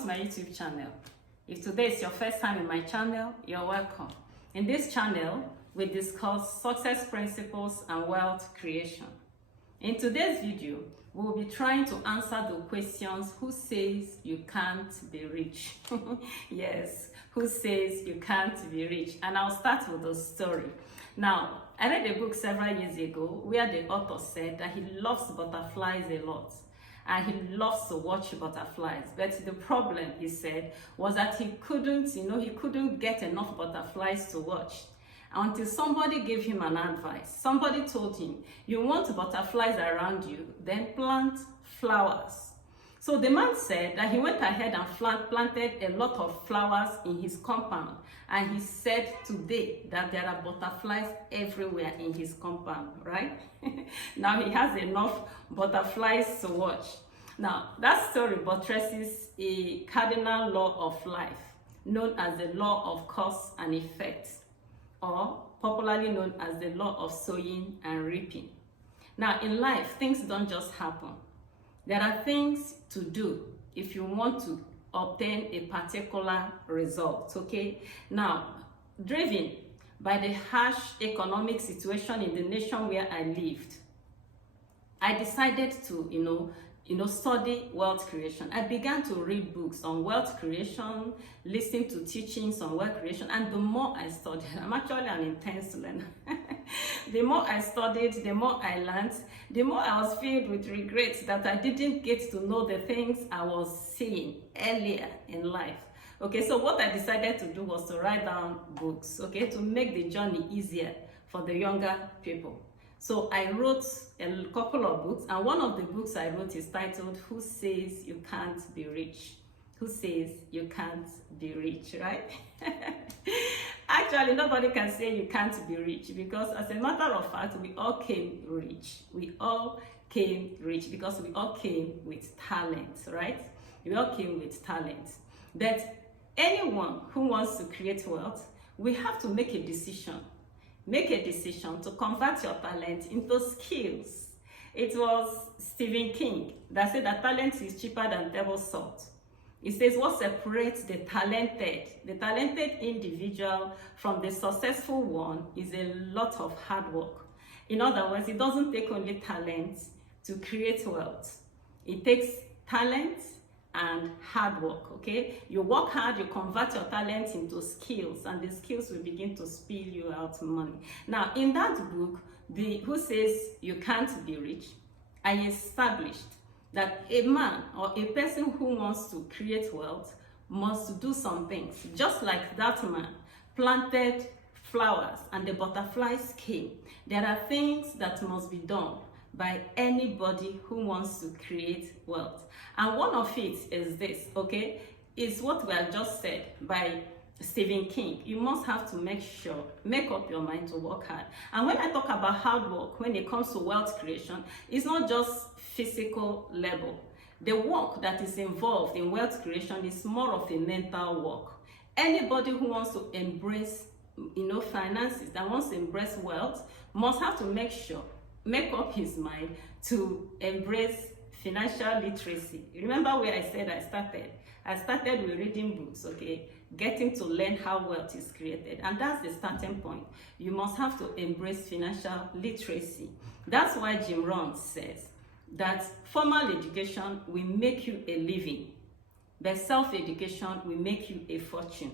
to my YouTube channel. If today is your first time in my channel, you're welcome. In this channel, we discuss success principles and wealth creation. In today's video, we will be trying to answer the questions: who says you can't be rich? Yes, who says you can't be rich? And I'll start with a story. Now, I read a book several years ago where the author said that he loves butterflies a lot. And he loves to watch butterflies. But the problem, he said, was that he couldn't get enough butterflies to watch. Until somebody gave him an advice. Somebody told him, you want butterflies around you, then plant flowers. So the man said that he went ahead and planted a lot of flowers in his compound. And he said today that there are butterflies everywhere in his compound, right? Now he has enough butterflies to watch. Now, that story buttresses a cardinal law of life, known as the law of cause and effect, or popularly known as the law of sowing and reaping. Now, in life, things don't just happen. There are things to do if you want to obtain a particular result, okay? Now, driven by the harsh economic situation in the nation where I lived, I decided to, study wealth creation. I began to read books on wealth creation, listen to teachings on wealth creation, and the more I studied, I'm actually an intense learner. The more I studied, the more I learned, the more I was filled with regret that I didn't get to know the things I was seeing earlier in life. Okay, so what I decided to do was to write down books, okay, to make the journey easier for the younger people. So I wrote a couple of books, and one of the books I wrote is titled, Who Says You Can't Be Rich? Who says you can't be rich, right? Actually, nobody can say you can't be rich, because as a matter of fact, we all came rich. We all came rich because we all came with talent, right? We all came with talent. But anyone who wants to create wealth, we have to make a decision. Make a decision to convert your talent into skills. It was Stephen King that said that talent is cheaper than table salt. It says what separates the talented individual from the successful one is a lot of hard work. In other words, it doesn't take only talent to create wealth. It takes talent and hard work, okay? You work hard, you convert your talent into skills, and the skills will begin to spill you out money. Now, in that book, Who Says You Can't Be Rich, I established that a man or a person who wants to create wealth must do some things. Just like that man planted flowers and the butterflies came, there are things that must be done by anybody who wants to create wealth. And one of it is this, okay? Is what we have just said by Stephen King. You must have to make up your mind to work hard. And when I talk about hard work, when it comes to wealth creation, it's not just physical level. The work that is involved in wealth creation is more of a mental work. Anybody who wants to embrace, finances, that wants to embrace wealth, must have to make up his mind to embrace financial literacy. Remember where I said I started? I started with reading books, okay? Getting to learn how wealth is created. And that's the starting point. You must have to embrace financial literacy. That's why Jim Rohn says that formal education will make you a living, but self-education will make you a fortune.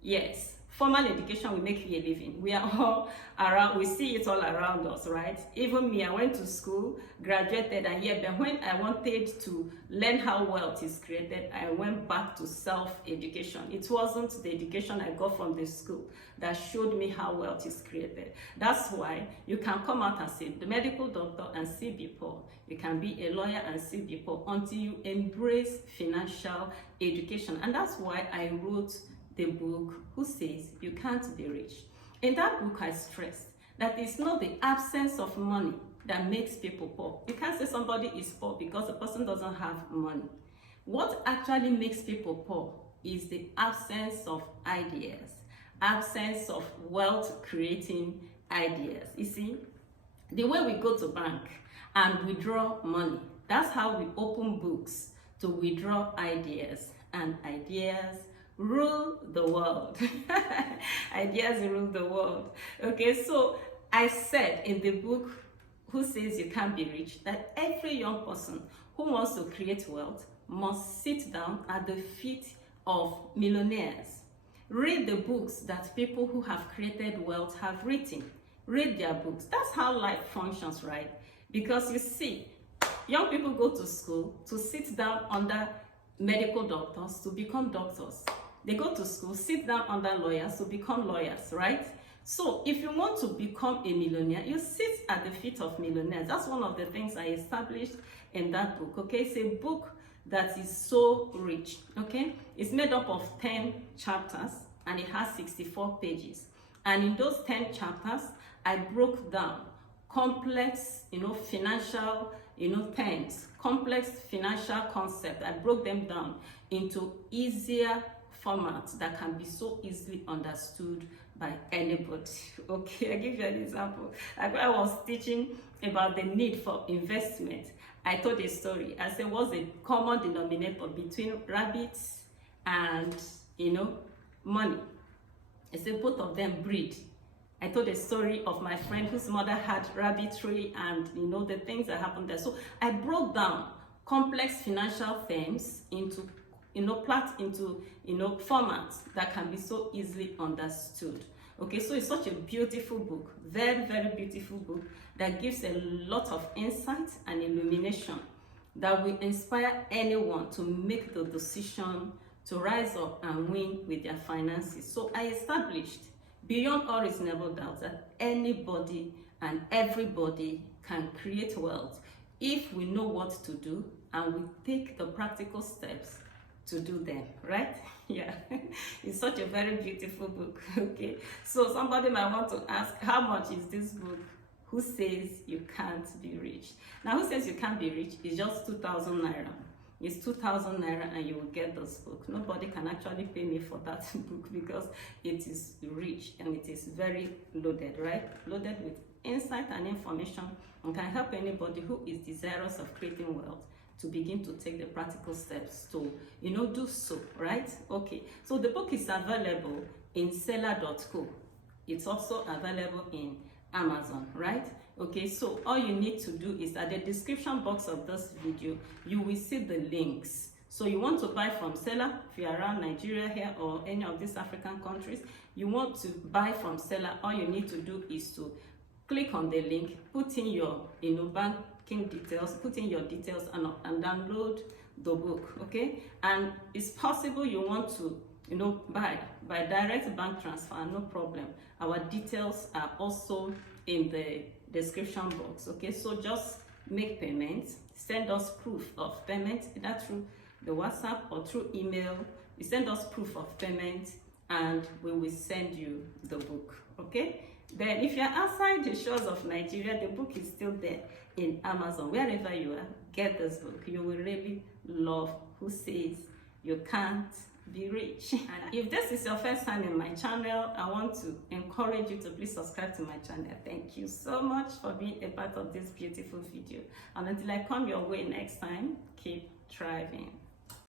Yes, formal education will make you a living. We are all around, we see it all around us, right? Even me, I went to school, graduated, and yet, but when I wanted to learn how wealth is created, I went back to self-education. It wasn't the education I got from the school that showed me how wealth is created. That's why you can come out as a medical doctor and still be poor. You can be a lawyer and still be poor until you embrace financial education. And that's why I wrote the book, Who Says You Can't Be Rich? In that book, I stressed that it's not the absence of money that makes people poor. You can't say somebody is poor because the person doesn't have money. What actually makes people poor is the absence of ideas, absence of wealth creating ideas. You see, the way we go to bank and withdraw money, that's how we open books to withdraw ideas and ideas rule the world. Ideas rule the world. Okay, so I said in the book, Who Says You Can't Be Rich, that every young person who wants to create wealth must sit down at the feet of millionaires. Read the books that people who have created wealth have written. Read their books. That's how life functions, right? Because you see, young people go to school to sit down under medical doctors to become doctors. They go to school, sit down under lawyers to become lawyers, right? So if you want to become a millionaire, you sit at the feet of millionaires. That's one of the things I established in that book, okay? It's a book that is so rich, okay? It's made up of 10 chapters and it has 64 pages. And in those 10 chapters, I broke down complex, financial, terms, complex financial concepts. I broke them down into easier formats that can be so easily understood by anybody. Okay, I give you an example. Like when I was teaching about the need for investment, I told a story. I said, what's the common denominator between rabbits and, money? I said, both of them breed. I told a story of my friend whose mother had rabbitry and, the things that happened there. So I broke down complex financial terms into formats that can be so easily understood. Okay, so it's such a beautiful book, very, very beautiful book that gives a lot of insight and illumination that will inspire anyone to make the decision to rise up and win with their finances. So I established beyond all reasonable doubt that anybody and everybody can create wealth if we know what to do and we take the practical steps to do them, right? Yeah, it's such a very beautiful book. Okay, so somebody might want to ask, how much is this book? Who Says You Can't Be Rich? Now, Who Says You Can't Be Rich is just 2,000 naira. It's 2,000 naira and you will get this book. Nobody can actually pay me for that book because it is rich and it is very loaded, right? Loaded with insight and information and can help anybody who is desirous of creating wealth to begin to take the practical steps to, do so, right? Okay, so the book is available in seller.co. It's also available in Amazon, right? Okay, so all you need to do is at the description box of this video, you will see the links. So you want to buy from seller, if you're around Nigeria here or any of these African countries, you want to buy from seller, all you need to do is to click on the link, put in your banking details, put in your details and download the book, okay? And it's possible you want to buy by direct bank transfer, no problem. Our details are also in the description box, okay? So just make payments, send us proof of payment either through the WhatsApp or through email. You send us proof of payment and we will send you the book, okay? Then if you're outside the shores of Nigeria, the book is still there in Amazon. Wherever you are, get this book. You will really love Who Says You Can't Be Rich. And if this is your first time in my channel, I want to encourage you to please subscribe to my channel. Thank you so much for being a part of this beautiful video. And until I come your way next time, keep thriving.